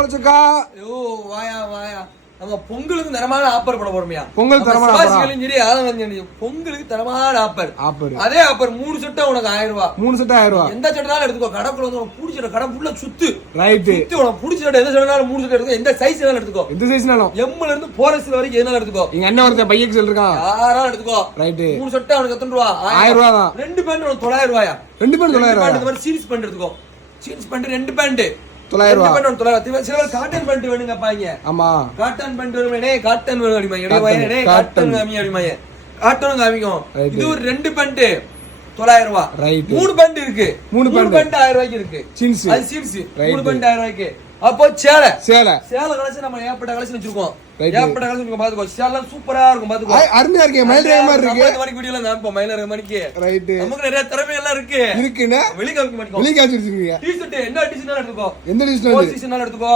பொம்பளச்சக்கா. ஐயோ வாயா வாயா. நம்ம பொங்கலுக்கு தரமான ஆஃபர் போட போறோம்யா. பொங்கல் தரமான ஆஃபர். சரி ஆளவஞ்சனி பொங்கலுக்கு தரமான ஆஃபர். அதே ஆஃபர் 3 செட்டா உனக்கு 1000 ரூபாய். 3 செட்டா 1000 ரூபாய். எந்த செட்டாலும் எடுத்துக்கோ. கடைக்குள்ள வந்து உனக்கு பிடிச்ச கடை ஃபுல்லா சுத்து. ரைட். சுத்தி உனக்கு பிடிச்ச செட் எந்த செட்டாலும் 3 செட் எடுத்துக்கோ. எந்த சைஸ்னாலும் எடுத்துக்கோ. எந்த சைஸ்னாலும். M ல இருந்து 4S வரைக்கும் எதனால எடுத்துக்கோ. எங்க அண்ணன் ஒருத்தன் பையக்கு சொல்றான். யாராலும் எடுத்துக்கோ. ரைட். 3 செட்டா உனக்கு எத்தனை ரூபாய்? 1000 ரூபாய் தான். 2 பேண்ட் உனக்கு 900 ரூபாயா? 2 பேண்ட் 900 ரூபாய். இந்த மாதிரி சீரிஸ் பேண்ட் எடுத்துக்கோ. சீரிஸ் பேண்ட் 2 பேண்ட் 900 ரூபாய். சில பேர் காட்டன் பேண்ட் வேணுங்க பாங்க. ஆமா காட்டன் பேண்ட் வேணுமே. காட்டன் வேணும் அப்படிமாங்க. காட்டன் காமி அப்படிமாங்க. காட்டனும் காமிக்கும். இது ஒரு 2 பேண்ட் 900 ரூபாய். ரைட். 3 பேண்ட் இருக்கு. 3 பேண்ட் 1000 ரூபாய்க்கு இருக்கு. ஜீன்ஸ். அது ஜீன்ஸ். 3 பேண்ட் 1000 ரூபாய்க்கு. அப்போ சேலை கலெக்ஷன் நம்ம ஏப்பட்ட கலெக்ஷன் வச்சிருக்கோம். ஏப்பட்ட கலெக்ஷன் நீங்க பாத்துக்கோ. சேலை சூப்பரா இருக்கும் பாத்துக்கோ. அருமையா இருக்கு. மயிலர் மாதிரி இருக்கு. இந்த மாதிரி வீடியோல காமிப்போம். மயிலர் மாதிரிக்கு. ரைட். நமக்கு நிறைய திறமை எல்லாம் இருக்கு. இருக்குனா வெளிய காமிக்க மாட்டோம். வெளிய காமிச்சிருக்கீங்க. டீ-ஷர்ட் என்ன டிசைனால எடுத்துக்கோ. எந்த டிசைன்? ஒரு டிசைனால எடுத்துக்கோ.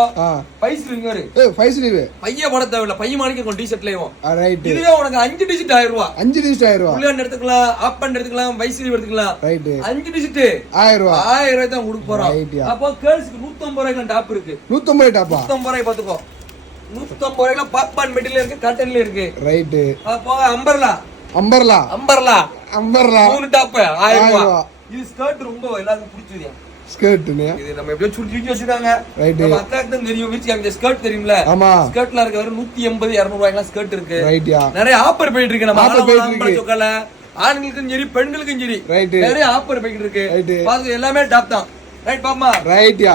பை ஸ்லீவ் பாரு. பை ஸ்லீவ். பைய போட தேவையில்ல. பைய மாணிக்க இருக்கும் டீ-ஷர்ட்லயும். ரைட். இதுவே உனக்கு 5 டிஷர்ட் 1000 ரூபாய். 5 டிஷர்ட் 1000 ரூபாய். புல்லன் எடுத்துக்கலாம். ஆப் பண்ண எடுத்துக்கலாம். பை ஸ்லீவ் எடுத்துக்கலாம். ரைட். 5 டிஷர்ட் 1000 ரூபாய். 1000 ரூபாய் தான் கொடுக்க போறோம். அப்போ கேர்ள்ஸ்க்கு 150 ரூபாய்க்கு டாப் இருக்கு. 150 டாப்பா? 150 ரூபாய் பாத்துக்கோ. 150 ரூபாய்ல பாப்கார்ன் மெட்டீரியல் இருக்கு. காட்டன்ல இருக்கு. ரைட். அப்போ அம்பர்லா 3 டாப் 1000 ரூபாய். இது ஸ்கர்ட் ரொம்ப எல்லாருக்கும் பிடிச்சதுயா. ஸ்கர்ட்னே இது நம்ம எப்படியோ சுத்தி வச்சிருக்காங்க. ரைட். நம்ம அக்காக்கு தான் தெரியும். வீட்ல அந்த ஸ்கர்ட் தெரியும்ல. ஆமா. ஸ்கர்ட்ல இருக்க வர 180 200 ரூபாய்க்கு ஸ்கர்ட் இருக்கு. ரைட்யா. நிறைய ஆஃபர் போயிட்டு இருக்கு. நம்ம ஆஃபர் போயிட்டு இருக்கு. சொக்கல ஆண்களுக்கும் சரி பெண்களுக்கும் சரி ரைட். நிறைய ஆஃபர் போயிட்டு இருக்கு. ரைட். பாருங்க எல்லாமே டாப் தான். ரைட் பாப்பா. ரைட்யா.